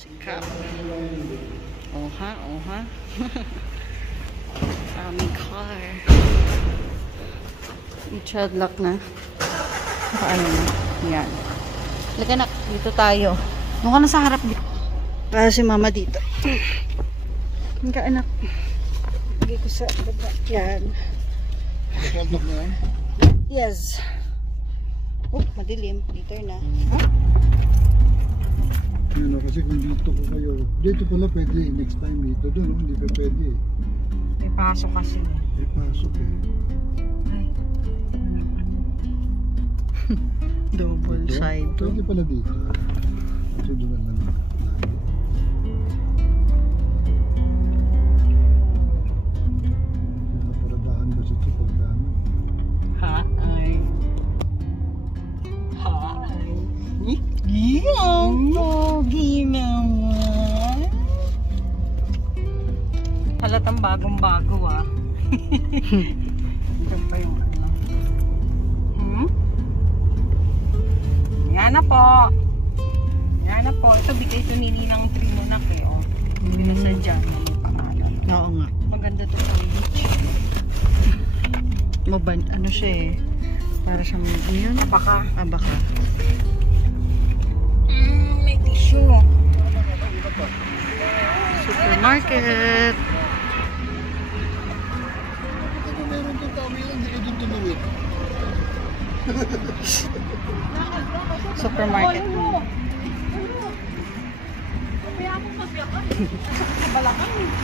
Sikap. Oha, oha. Aming car. I-child lock na. Paano na? Yan. Halika na, dito tayo. Doon ka na sa harap dito. Para si mama dito. Halika anak. Lagay ko sa baba. Yan. Child lock na yan? Yes. Oh, madilim. Dito na. Yun, kasi kung dito ko kayo, dito pala pwede, next time dito, doon hindi pa pwede. May pasok kasi. May pasok eh. Ay. Double side to. Pwede pala dito. So doon na lang. Naparadahan ba siya ito pagkano? Hi. Hi. Ang pogi naman. Halatang bagong-bago ah. Diyan pa yung ano. Yan na po. Yan na po. Ito bigay ito ni Ninang Trimonak eh. Oh. Pinasadya na yung pangalan. Oo nga. Maganda ito sa beach. Ano siya eh. Para siyang, ano yun? Abaka. Abaka. May tissue. Supermarket. Kung meron itong tao yun, hindi ka doon tuluwin. Supermarket.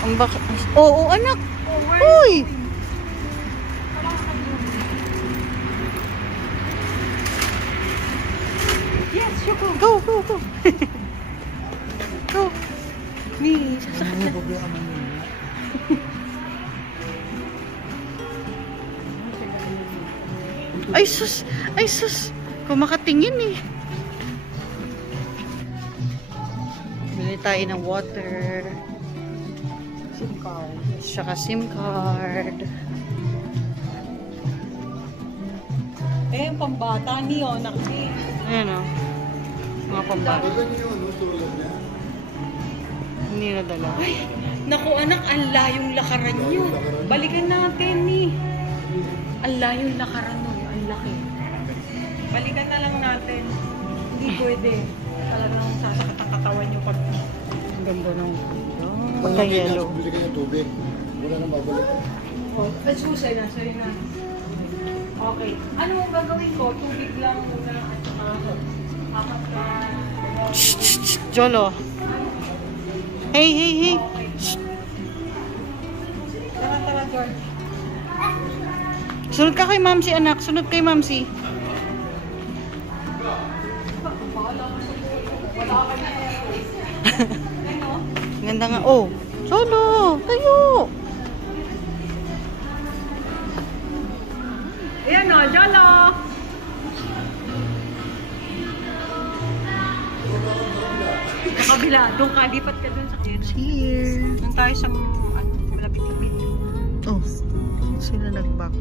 Ang baka. Oo, anak. Uy! Yes, you go. Go, go, go. Go. Ni, sasakit na. Ay sus! Ay sus! Kung makatingin eh. Bili tayo ng water. SIM card. Saka SIM card. Eh, yung pambata niyo, nakli. Ayan o. Mga pambata. Dala niyo yun, tulad niya. Hindi na dala. Ay, naku anak, ang layong lakaran nyo. Balikan natin ni. Ang layong lakaran nyo, ang laki. Balikan na lang natin. Hindi pwede. Talagang sasakit ang katawan nyo pag Ang ganda ng Pagka-yellow. pagka-yellow. Bili kayo tubig. Wala nang babalik. let's susay na, sorry na. Okay. Ano ang gagawin ko? Tubig lang muna at saka apat na. Jolo. Hey, hey, hey. Tara, tara, George. Sunod ka kay Mamsi, anak. Sunod kay Mamsi. Ganda nga. Oh, Jolo. Tayo. Ayan o, Jolo! Sa kabila, doon ka, lipat ka doon sa kabila. Here. Doon tayo sa malapit-lapit. Oh, sila nag-back.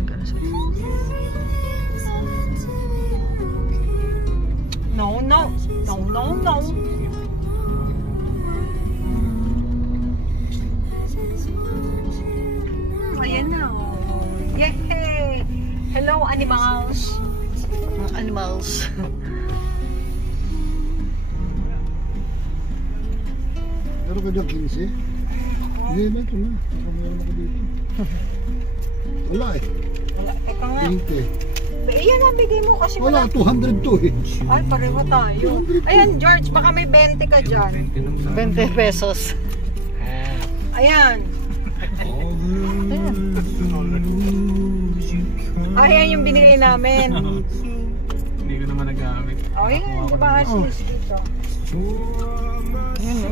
Nag-ano sila? No, no. No, no, no. Ayan na. Oh. Yay! Hello, animals. Mga animals. Meron ka dyan 15? Hindi na, ito na. Baka meron ako dito. Wala eh. Wala, teka nga. 20. Ayan na, bigay mo kasi Wala, 202 eh. Ay, pareho tayo. Ayan, George, baka may 20 ka dyan. 20 pesos. Ayan. Ayan yung binili namin. Hindi ko naman nagamit. Oh, yun, di ba Ashley dito? Ayan o.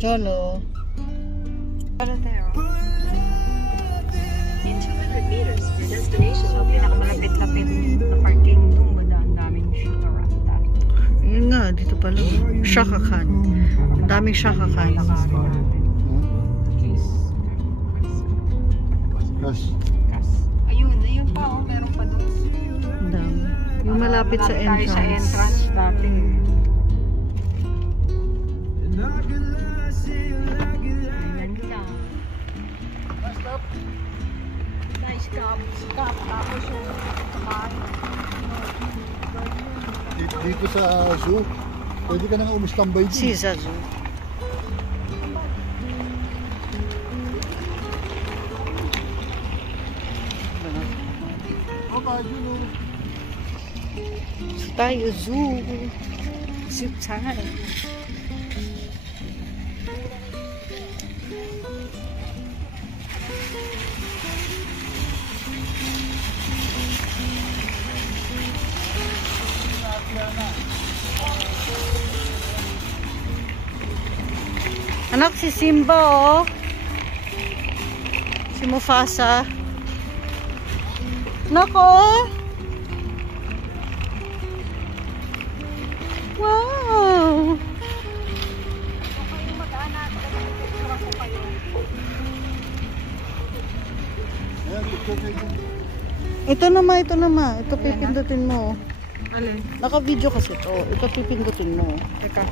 Jolo. Ano tayo? In 200 meters, your destination. So, pinakamalapit-lapit na parking doon ba na ang daming Shukaranda? Yun nga, dito pala. Shaka Khan. Ang daming Shaka Khan. Cash. Ayun, ayun pa oh, meron pa doon. Ang dami. Yung malapit sa Tayo sa entrance. entrance dati. Ayan lang. Nice cup. Tapos yung kumain. Dito sa zoo, pwede ka na nga umistambay din. Si Zazu. Oh, tayo dun, oh. So tayo, zoo. Zoo time. Anak, si Simba, oh. Si Mufasa. Nako! Wow! Ayan, picture kayo dun. Ito naman. Ito pipindutin mo. Alin? Naka-video kasi to. Ito pipindutin mo. Teka.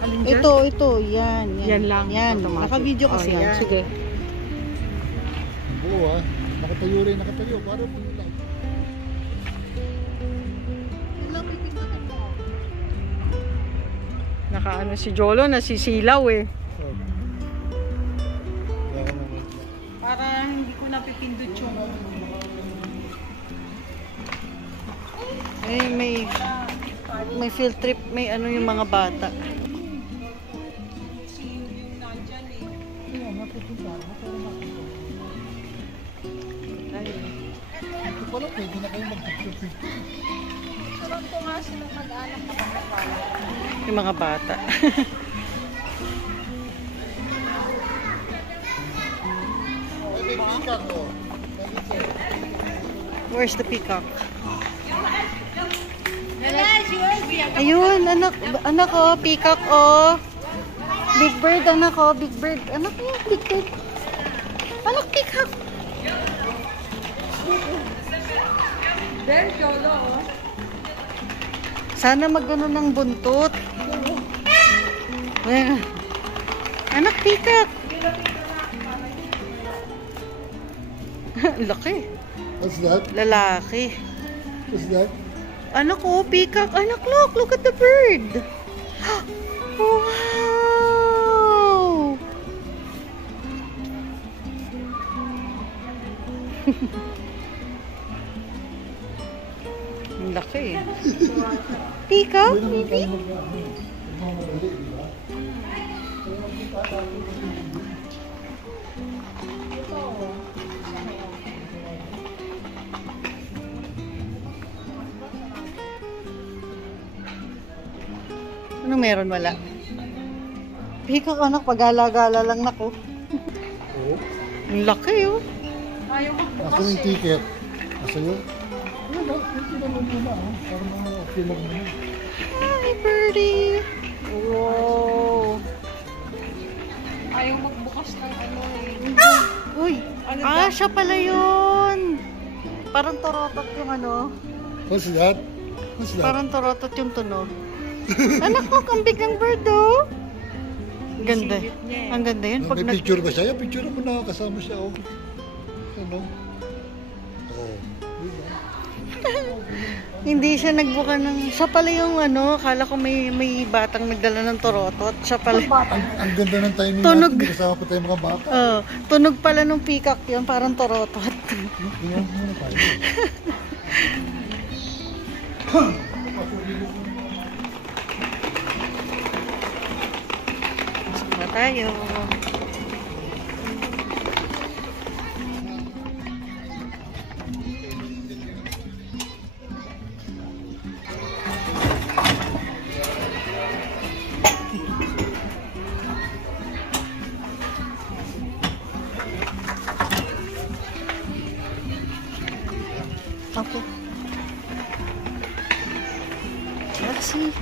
Alin dyan? Ito. Yan. Yan lang. Yan. Automatic. Naka-video kasi Oh, yan. Sige. Oo, ah. Nakatayo rin, nakatayo. Para po lang. Nakaano si Jolo, nasisilaw eh. Oh. Kaya ka naman. Para hindi ko napipindot yung... May field trip, may ano yung mga bata. Ito pala, pwede na kayo mag-picture-picture. Yung mga bata. Pwede peacock, oh. Where's the peacock? Ayun, anak oh, peacock oh. Big bird, anak oh, big bird. Anak yun, big bird. Anak, peacock. There, Jolo, oh. Sana magano ng buntot. Ayan. Anak, peacock. Laki. What's that? Lalaki. What's that? Anak ko, peacock. Anak, look at the bird. Wow! Ang laki. Peacock, baby? Ano meron? Wala. Peacock, anak, pag-gala-gala lang nako. Oo. Ang laki, oh. Ayaw ko. Nasaan yung ticket? Nasa yun? Ano ba? Ito na lang muna, oh. Para mga okay lang naman. Hi, birdie. Wow. Ayaw magbukas ng ano eh. Uy, Ano ba? siya pala yun. Parang torotot yung ano. What's that? What's that? Parang torotot yung tunog. Anak ko, kambig ng bird, oh. Ganda. Singit niya eh. Ang ganda yun. Pag May nag... picture ba siya? Picture mo na kasama siya, oh. Ano? Oh. Diba? Hindi siya nagbuka ng... Siya pala yung ano, akala ko may batang nagdala ng torotot. Siya pala. Ang ganda ng timing Tunog. natin. Kasama pa tayo mga bata. Tunog pala nung peacock yun, parang torotot. Tingnan mo muna tayo. Na tayo. Okay. Let's see.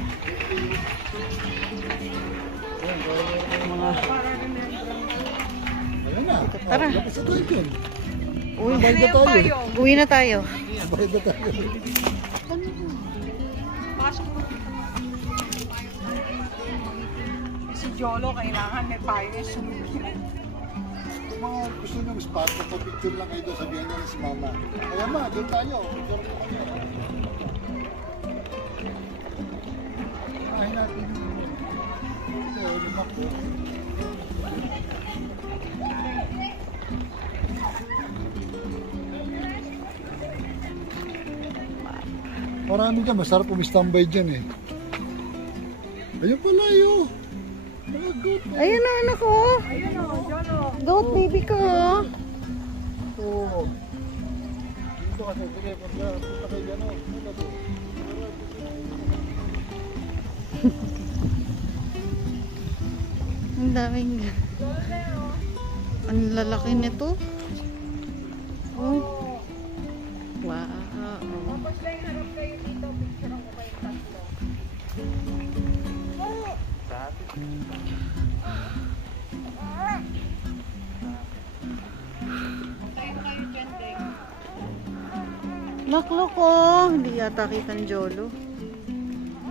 Mga... Ayan na. Tara. Lapit sa drive-in. Uy, Bayad na tayo. uwi na tayo. Bayad na tayo. Pasok mo. Si Jolo, kailangan may payo yung sumigil. Mga gusto nyo spot, picture lang kayo doon, sabihan niya na si mama. Kaya ma, doon tayo. Picture ko kayo. Ay natin yung... Ito, lima po. Marami dyan, masarap umistambay dyan eh. Ayun pala yun. Ayun na, anak ko. Ayun o, Jolo. Goat baby ko. Oo. Dito kasi, sige, punta kayo dyan o. Ang daming... Ang lalaki nito. Oh. Wow. Tapos lang harap kayo dito, picture ko kayo tatlo. Antayin mo kayo dyan, Deng. Naklo ko. Hindi yata kita ng Jolo.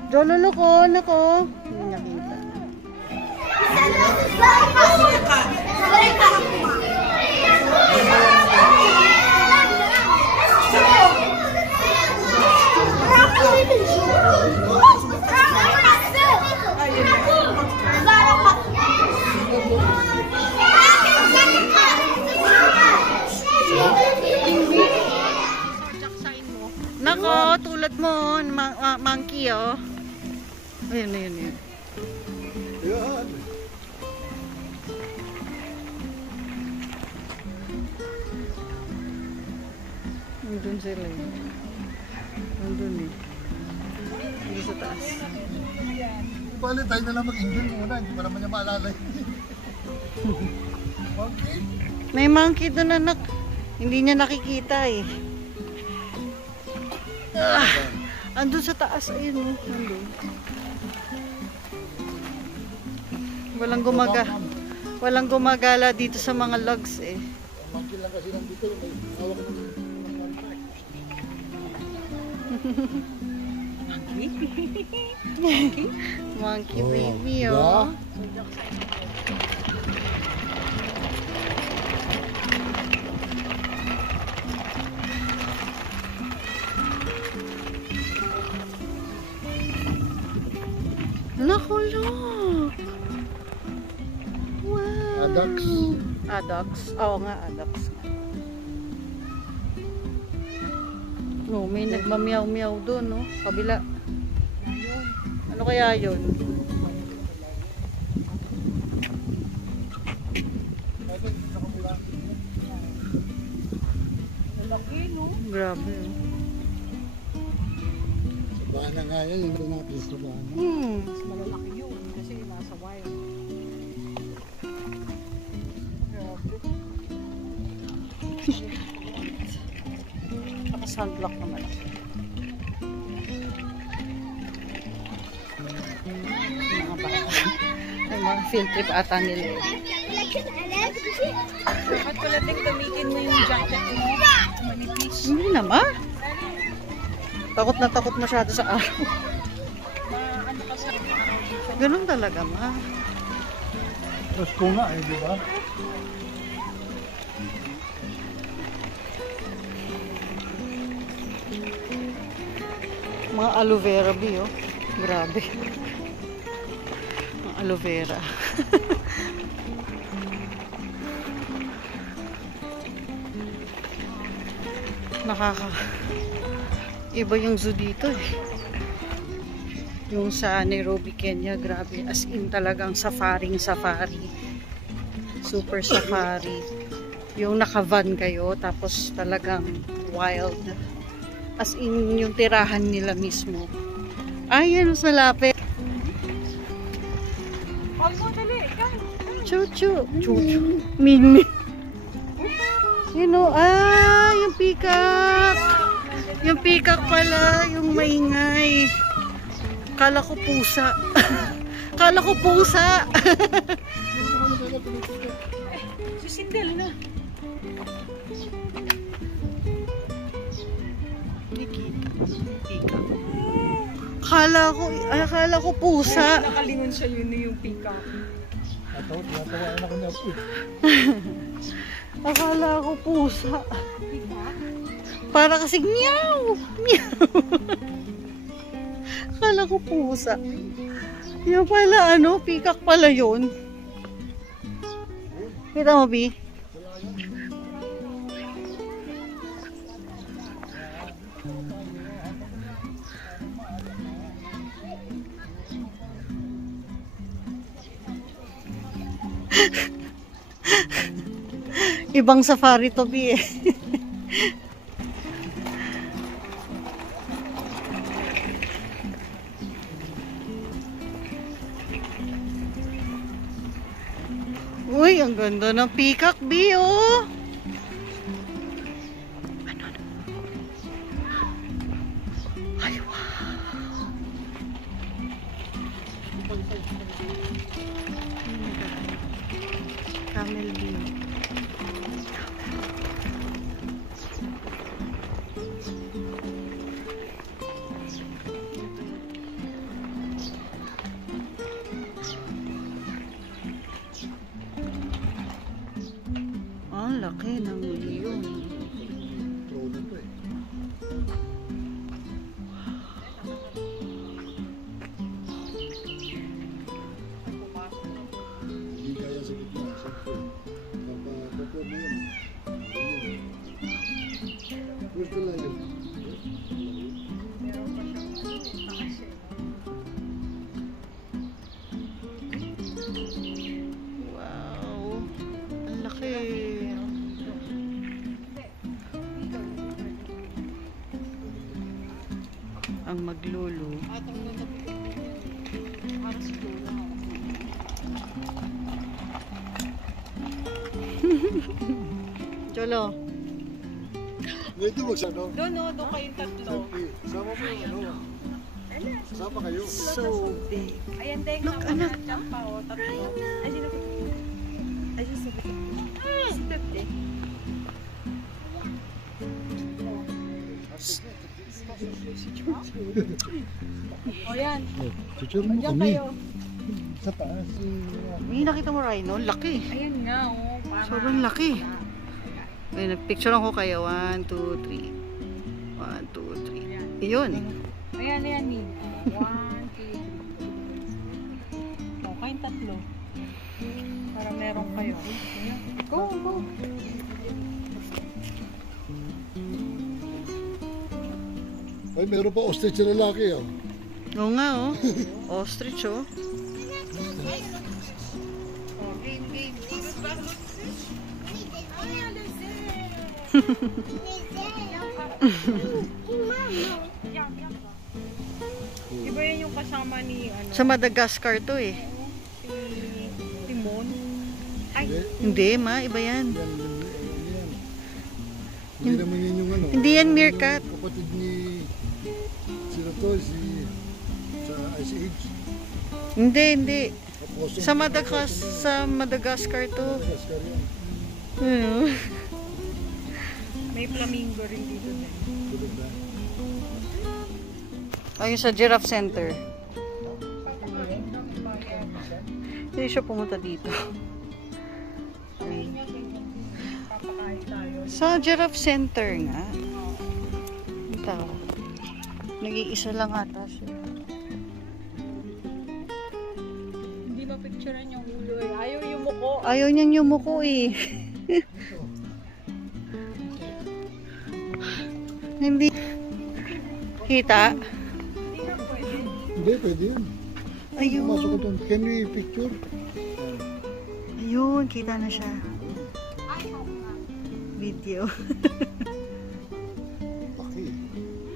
Jolo, loko, nako. Hindi nakita. Nako, tulad mo, monkey, oh. Ayun, ayun, ayun. Ayan. Nandun sila eh. Nandun eh. Hindi sa taas. Bali, tayo na lang mag-enjoy muna. Hindi pa naman niya maalala yun. Okay. May monkey doon, anak. Hindi niya nakikita eh. Ah, andun sa taas. Ayun, oh. Nandun. Walang gumagala dito sa mga logs eh. Monkey lang kasi nandito. May hawak ng contract. Monkey Oh, baby, diba? oh. Naku, look. Wow. Adax. Adax. Oo nga, Adax. No, may nagmamiyaw-miyaw doon, no? Kabila. Ano kaya yun? Laki, no? Grabe, oh. Baka na nga yan. Hindi natin sa baka. Mas malalaki yun kasi nasa wild. Naka-sunblock naman ako. Mga bata. May mga field trip ata nila eh. Dapat pala din gamitin mo yung jacket mo. Manipis. Hindi naman. Takot masyado sa araw. Ano kasi. Ganun talaga, ma. Tapos ko nga eh, di ba? Mga aloe vera, bi, oh. Grabe. Mga aloe vera. Iba yung zoo dito eh. Yung sa Nairobi, Kenya, grabe. As in talagang safari. Super safari. Yung naka-van kayo, tapos talagang wild. As in yung tirahan nila mismo. Ayan, sa lapit. Also, dali. Chuchu. Mini. Sino? Yung peacock. Yung peacock pala, yung maingay. Kala ko pusa. Kala ko pusa. Si Sindel na. Akala ko pusa. Nakalingon siya yun yung peacock. Natawa na kanya po. Akala ko pusa. Para kasing meow. Meow. Akala ko pusa. Yung pala peacock pala yun. Kita mo, Bi? Ibang safari to, Bi eh. Uy, ang ganda ng peacock, Bi, oh. Ay, wow. Camel view. Ang laki ng leon. Roller to eh. Hindi kaya sa gitna. Siyempre. Kapag mo yan. Ganyan. Where's the lion? Wow. Ang laki. Ang maglolo. Cholo. Dito magsano. Doon kayong tatlo. Selfie. Sama mo yung Sama kayo. So big. Ayan, Deng. Look, anak. Champa, tatlo. Ay, sino ko? Ay, sino ko? Si Pepe. O yan. Picture mo Diyan kami. kayo. Sa taas. May nakita mo rhino? Laki. Ayan nga, para. Sobrang laki. Ay, nagpicture ako kayo. 1, 2, 3. 1, 2, 3. Iyon. Ayan, ni. 1, 2, 3. O, kayong tatlo. Para meron kayo. Ayan. Go. Ay, meron pa ostrich na lalaki. Oh. Oo nga, oh. Ostrich, oh. Iba yan yung kasama ni, Sa Madagascar to, eh. si Timon. Ay, Hindi, ma. Iba yan. Hindi naman yun yung Hindi yan meerkat. kapatid ni sino to, sa Ice Age. Hindi. Aposo. Sa Madagascar to. Madagascar yan. Ano? may flamingo rin dito din. Tulog na. Ayun sa Giraffe Center. Hindi siya pumunta dito. Papakain tayo. Sa Giraffe Center nga. Ito. Nag-iisa lang ata siya. Hindi mapicturean yung ulo eh. Ayaw yung muko. Ayaw niyang yumuko eh. Hindi. Kita? Hindi, pwede yan. Ayun. Pumasok ko doon. Can we picture? Ayun, kita na siya. Video. Laki.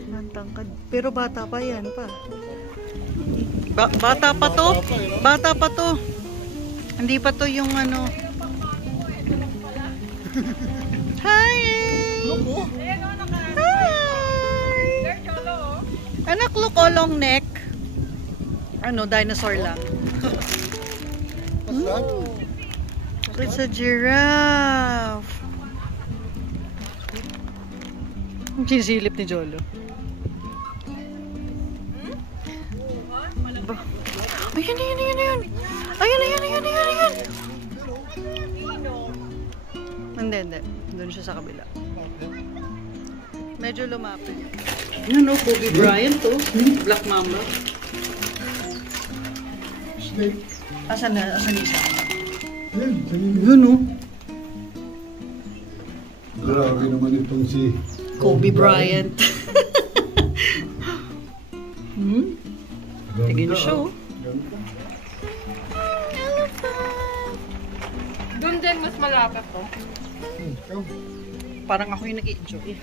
Nantangkad. Pero bata pa yan pa. Bata pa to? Bata pa to. Hindi pa to yung ano. Hi! Loko! Ayan o, Hi! Sir Cholo oh. Anak, look, long neck. Ano, dinosaur lang. What's that? It's a giraffe. Ang sinisilip ni Jolo. Ayun, ayun, ayun, ayun. Ayun, ayun, ayun, ayun, ayun. Hindi, hindi. Doon siya sa kabila. Medyo lumapit. Ano, Kobe Bryant to? Black Mamba. Snake. Asan na? Asan isa? Yan, sa'yo. Yun, oh. Grabe naman itong si Kobe Bryant. Tingin siya, oh. Ganda. Doon din mas malapit to. Ikaw. Parang ako yung nag-i-enjoy.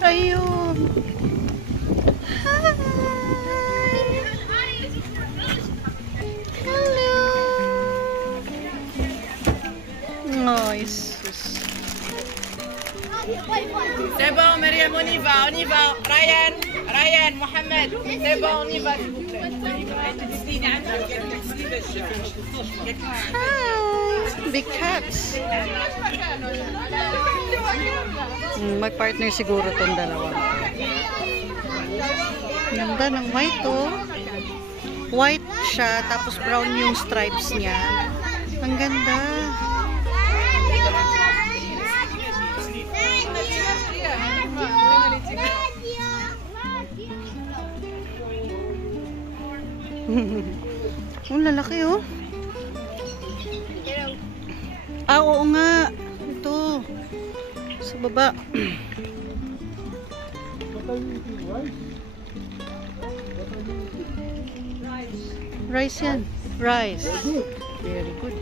Ayun. Hi. Hello. Nice. C'est bon, Myriam, on y va, on y va. Ryan, Ryan, Mohamed, c'est bon, on y va, s'il vous plaît. Hi. Big cats. Mag-partner siguro tong dalawa. Ganda ng white, oh. White siya, tapos brown yung stripes niya. Ang ganda. Ang lalaki, oh. Ah, oo nga. Ito. Sa baba. Rice yan. Rice. Very good.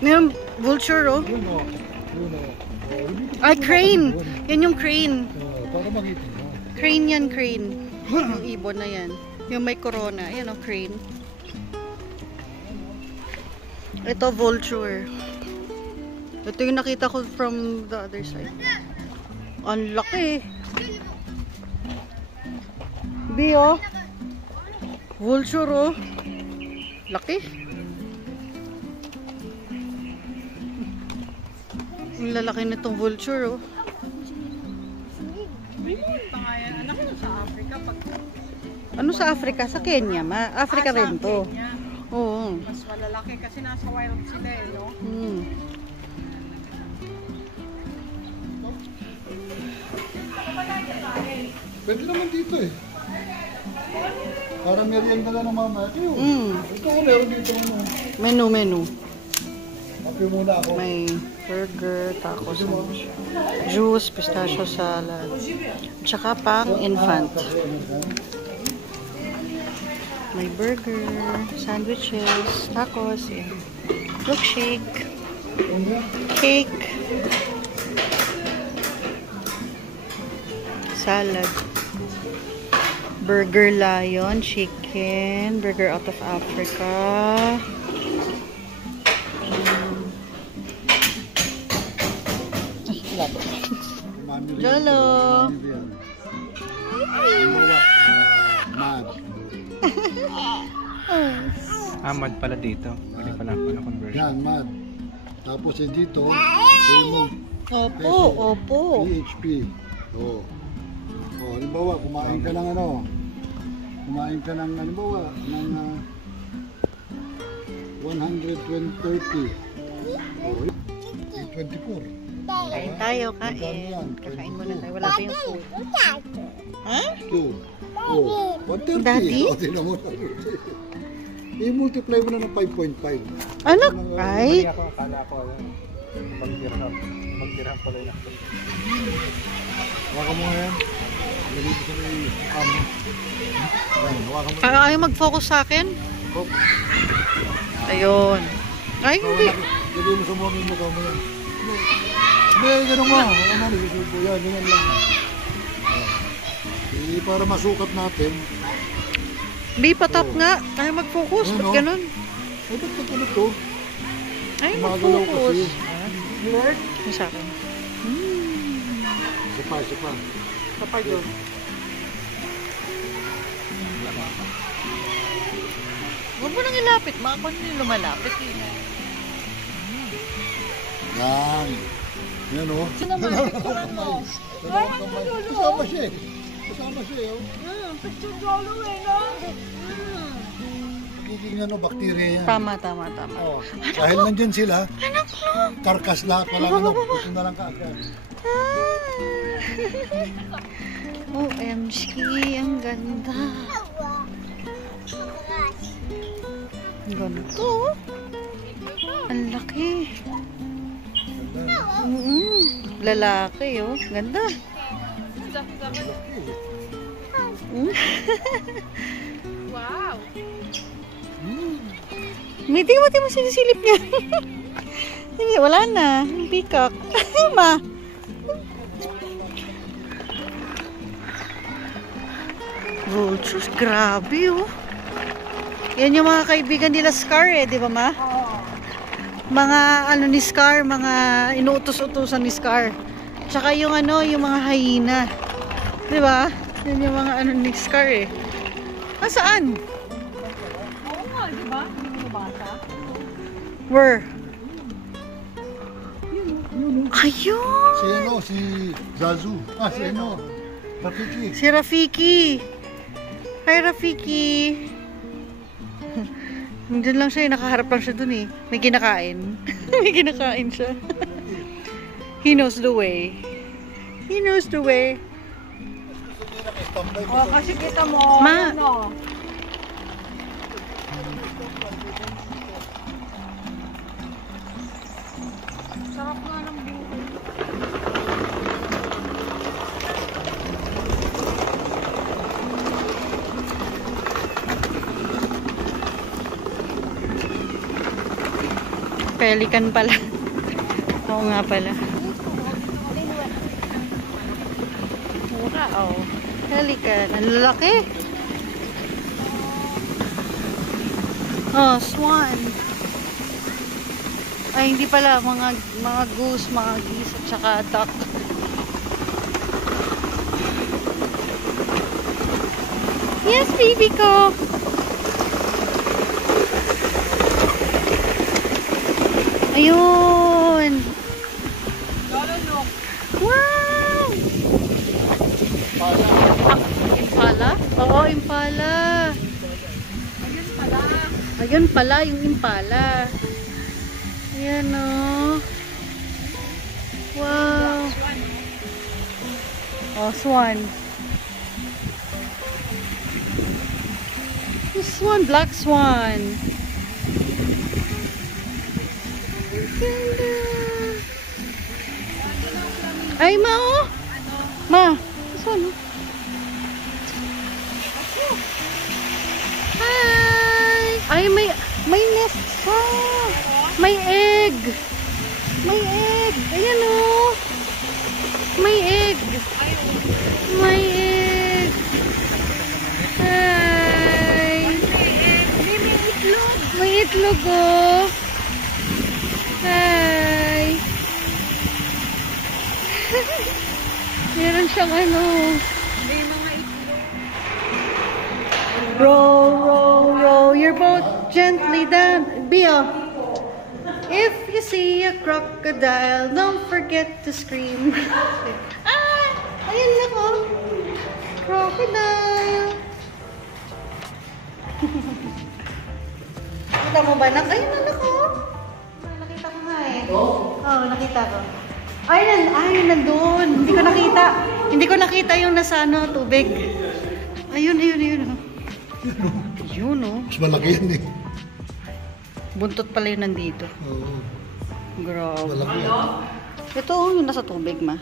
Ngayon, vulture, oh. Ay, crane. Yan yung crane. Para makita mo. Crane yan, crane. Yung ibon na yan. Yung may corona. Yan, oh, crane. Ito, vulture. Ito yung nakita ko from the other side. Ang laki. Bio. Vulture, oh. Laki. Ang lalaki nitong vulture, oh. Ano sa Africa? Sa Kenya, ma. Africa rin to. Oo. Mas malalaki kasi nasa wild sila eh, no? Pwede naman dito eh. Para merienda na ng mama. Ito Ito ko meron dito. Menu. Kape muna ako. May burger, tacos, juice, pistachio salad. Tsaka pang infant. May burger, sandwiches, tacos, milkshake, cake, salad, burger lion, chicken, burger out of Africa. Jolo. Mad. Mad pala dito. Pwede pala ako na conversion. Yan, mad. Tapos dito, remove Opo. PHP. Oh. Oh, halimbawa, kumain ka ng ano? Kumain ka ng, halimbawa, ng 130. Oh, 824. Kain tayo, kain. Kakain muna tayo. Wala pa yung food. Ha? 2. Oh, 130. Daddy? Oh, tinan mo. I-multiply mo na ng 5.5. Ano? Ay? Ako, akala ko, mag-dirham pala yun. Hawakan mo nga yan. Galito sa may amo. Yan, hawakan mo. Ayaw mag-focus sa akin? Hop. Ayun. Ay, hindi. Lagay mo sa mga mukha mo yan. Hindi, ganun mo. Wala na, nasusubo yan. Ganyan lang. Para masukat natin. Be, patap nga. Ayaw mag-focus. Ayun, Ba't oh. ganun? Ay, ba't ano to? Ayaw Gumagalaw mag-focus. kasi. Lord? Yung sa akin. Sa Isa pa. Sa pa yun. Huwag mo nang ilapit. Mga kung hindi lumalapit. Yan. Yan o. Sino naman? Picturean mo. Dalawang kamay. Kasama siya eh. Kasama siya eh. Picture Jolo eh, no? Magiging ano, bakterya yan. Tama. Oh. Dahil nandyan sila, karkas lahat. Walang ano. Ito na lang kaagad. OMG, ang ganda. Ang ganda. Ang laki. Lalaki, oh. Ganda. Wow! May di mo sinisilip niya. Hindi, wala na. Peacock. Ma. Vultures, grabe oh. Yan yung mga kaibigan nila Scar eh, di ba ma? Mga ano ni Scar, mga inuutos-utusan ni Scar. Tsaka yung ano, yung mga hyena. Di ba? Yan yung mga ano ni Scar eh. Saan? Oo nga, di ba? Hindi mo nabasa? Where? Ayun! Si ano, si Zazu. Si ano, Rafiki. Si Rafiki. Hi Rafiki. Diyan lang siya, nakaharap lang siya dun eh. May kinakain. May kinakain siya. He knows the way. He knows the way. Oh, kasi kita mo, Ma. ano? Sarap nga ng buhay. Pelican pala. Oo nga pala. Wow. Pelican. Ang lalaki. Oh, swan. Ay, hindi pala. Mga goose, mga geese, at saka duck. Yes, baby ko. Ayun. Wow. Impala? Oo, impala. Ayun pala, yung impala. Ayan o. Wow. Oh, swan. Yung swan, black swan. Ay, ma, oh. Ma, saan? Hi! Ay, may nest pa. May egg. May egg. Ayan, oh. May egg. May egg. Hi! May itlog. May itlog, oh. Hi! Meron siyang ano. May mga itlog. Row, row, row your boat gently down. Bia, if you see a crocodile, don't forget to scream. Ayun lang oh. Crocodile. Nakita mo ba? Ayun anak oh. Nakita ko nga eh. Oo, nakita ko. Ay, nandun. Hindi ko nakita yung nasa ano, tubig. Ayun. Yun, oh. Mas malaki yan eh. Buntot pala yun nandito. Oo. Grabe. Malaki yan. Ito, oh, yung nasa tubig, ma.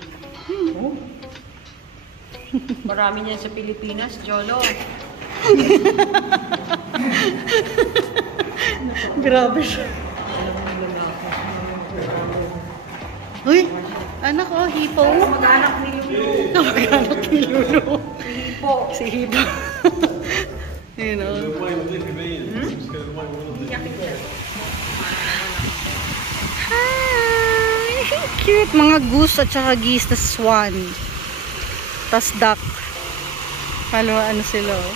Marami niyan sa Pilipinas, Jolo. Grabe siya. Uy, anak oh, hipo. Mag-anak ni Lulu. Kamag-anak ni Lulu. Hipo. Si hipo. You know. Hi! Cute. Mga goose at saka geese na swan. Tas duck. Ano sila. Oh.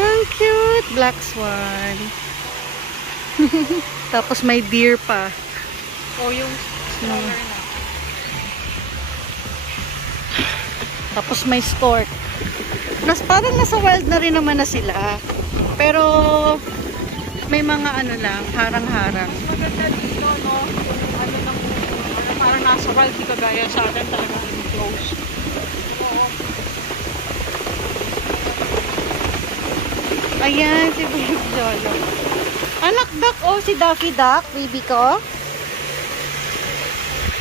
Ang cute. Black swan. Tapos may deer pa. O yung stroller na. Tapos may stork. Parang nasa wild na rin naman na sila. Pero may mga ano lang, harang-harang. Maganda dito, no? Parang nasa wild, di kagaya sa atin talagang close. Oo. Ayan, si Baby Jolo. Anak duck, oh, si Ducky Duck, baby ko.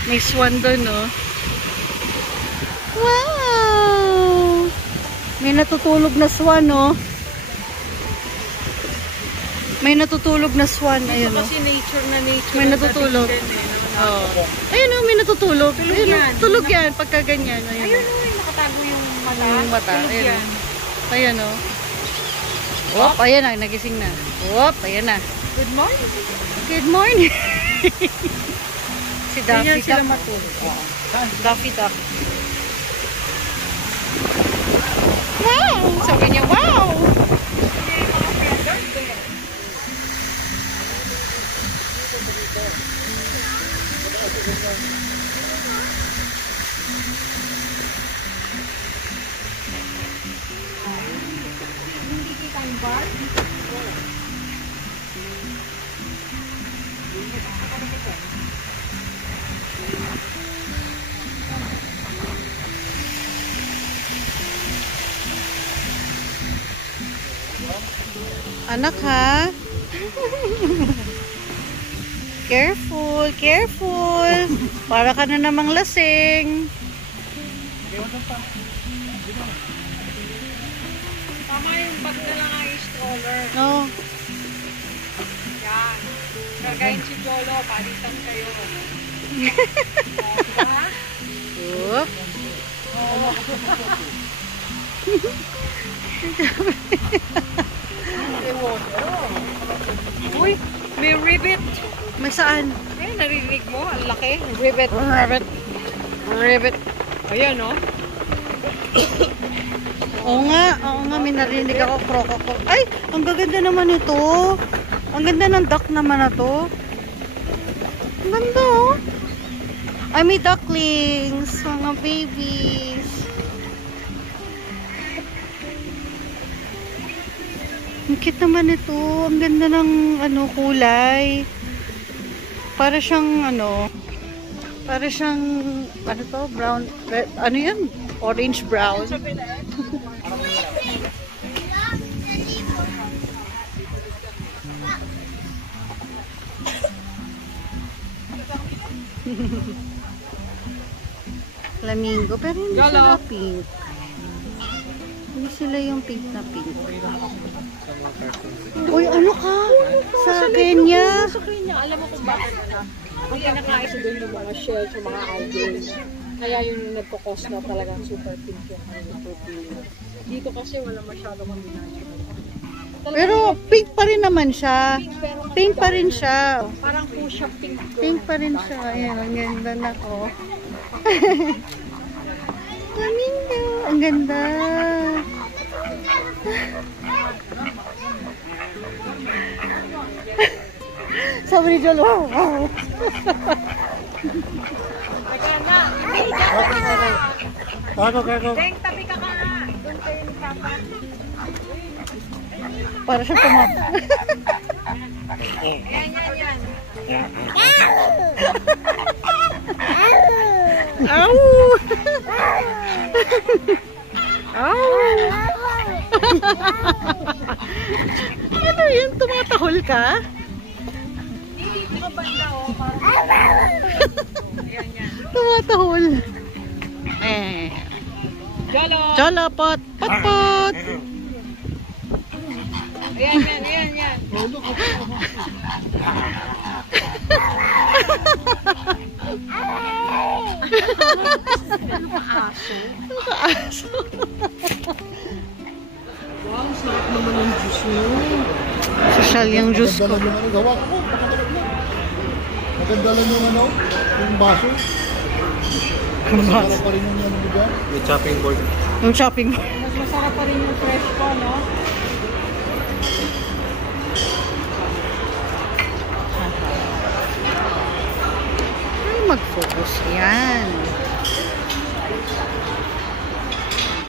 May swan doon, oh. Wow! May natutulog na swan, oh. May natutulog na swan, ayun, oh. Kasi nature na nature. May natutulog. Oh. Ayun, oh, may natutulog. Tulog Ayun, yan. tulog yan, pagka ganyan. Ayun, Ayun, nakatago yung mata. yung mata. Tulog Ayun, yan. ayan, oh. Wop, ayan na, nagising na. Wop, ayan na. Good morning. Good morning. Si Daffy Ganyan sila Duck. matulog. Daffy Duck. Wow! Sabi niya, wow! Anak ha? Careful, careful. Para ka na namang lasing. Tama yung bag na lang ay stroller. No. Yan. Gagayin si Jolo, palitan kayo. Ha? Oop. Uy, may ribbit. May saan? Eh, narinig mo? Ang laki. Ribbit. Rabbit. Rabbit. Ayan, no? Oo nga, may narinig ako kroko. Ay, ang gaganda naman ito. Ang ganda ng duck naman na to. Ang ganda, oh. Ay, may ducklings. Mga babies. Ang cute naman ito. Ang ganda ng kulay. Para siyang brown, red, ano yan? Orange brown. Flamingo, pero hindi sila pink. Hindi sila yung pink na pink. Uy, ano ka? Sa Kenya? Sa Kenya, alam mo kung bakit na. Ang kinakain sa doon yung mga shells, yung mga algae. Kaya yung nagkakos na talagang super pink yung protein. Dito kasi wala masyadong combination. Pero pink pa rin naman siya. Pink pa rin siya. Parang push-up pink. Pink pa rin siya. Ayan, ang ganda na ko. Flamingo. Ang ganda. Sabi ni Jolo, wow, wow. Kako. Deng, tabi ka ka nga. Doon kayo ni Papa. Para siya tumap. Yan. Ow! Ow! Ano yun? Tumatahol ka? Dito ka banda, oh. Yan. Tumatahol. Jolo! Jolo, pot! Pot! Ayan. Aso. Wow, sarap naman yung juice mo. Social yung juice ko. Maganda lang yung gawa ko. Maganda lang yung yung baso. Mas masarap pa rin yung ano, di ba? May chopping board. Yung shopping. Mas masarap pa rin yung fresh ko, no? Ay, mag-focus yan.